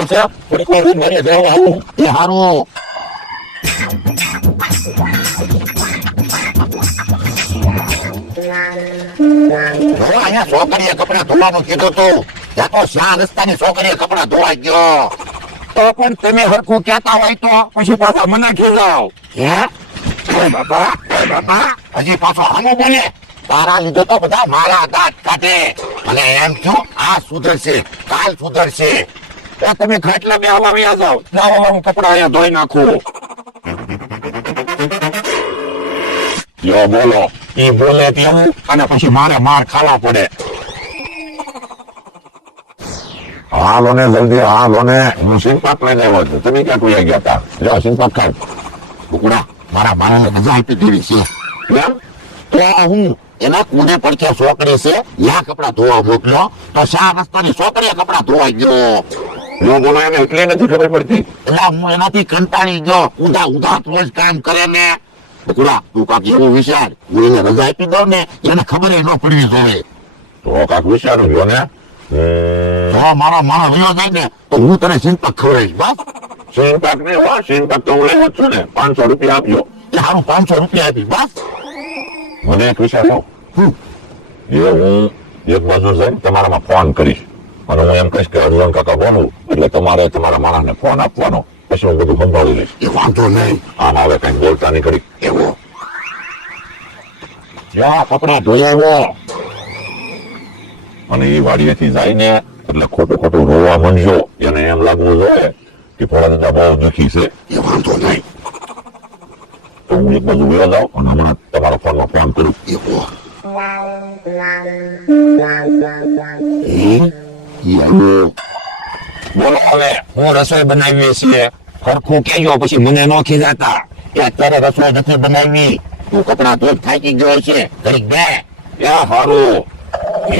કામ છે થોડીક વાર મને જવા આવું એ હારું અહીંયા છોકરીએ કપડા ધોવાનું કીધું તું ત્યાં તો શા રસ્તાની છોકરીએ કપડા ધોવા ગયો તો પણ તમે હરખું કહેતા હોય તો પછી પાછા મને ખીજાવ હે બાપા હજી પાછો આનો બને તારા લીધે તો બધા મારા દાંત કાઢે અને એમ થયું આ સુધરશે કાલ સુધરશે તમે ખાટલા બે હવા વ્યા જાઓ જાઓ હું કપડા અહીંયા ધોઈ નાખું યો બોલો ઈ બોલે તેવું અને પછી મારે માર ખાવા પડે હાલો ને જલ્દી હાલો ને હું સિંપાક લઈને આવ્યો છું તમે ક્યાં કોઈ ગયા હતા જો સિંપાક ખાય બુકડા મારા મારાને મજા આપી દેવી છે એમ તો હું એના કોને પડખે છોકરી છે યા કપડા ધોવા મોકલ્યો તો શા રસ્તાની છોકરીએ કપડા ધોવા ગયો હું બોલો એને એટલે નથી ખબર પડતી એટલે હું એનાથી કંટાળી ગયો ઉધા રોજ કામ કરે ને બુકડા તું કાક એવું વિચાર હું એને રજા આપી દઉં ને એને ખબર ન પડવી જોઈએ તો કાક વિચારું ગયો ને તો મારા વિયો જાય ને તો હું તને સિંપક ખવડાવીશ બસ સિંપક ને સિંપક તો હું લેવો છું ને 500 રૂપિયા આપજો એ હારું 500 રૂપિયા આપી બસ મને એક વિચાર કહો એ હું એક બાજુ જઈને તમારામાં ફોન કરીશ અને હું એમ કહીશ કે અર્જુન કાકા બોલું એટલે તમારે તમારા માણસને ફોન આપવાનો પછી હું બધું સંભાળી લઈશ એ વાંધો નહીં આમ હવે કઈ બોલતા નહીં કરી એવો યા કપડા ધોઈ આવ્યો અને એ વાડીએથી જાય ને એટલે ખોટું રોવા માંડજો એને એમ લાગવું જોઈએ કે ભોળા બહુ દુઃખી છે એ વાંધો નહીં તો હું એક બાજુ વયો જાઉં અને હમણાં તમારા ફોનમાં ફોન કરું બોલો હવે હું રસોઈ બનાવીએ છીએ ખરખું કેજો પછી મને ન ખીજાતા એ અત્યારે રસોઈ નથી બનાવી તું કપડા ધોઈ થાકી ગયો છે ઘડીક બે યા હારું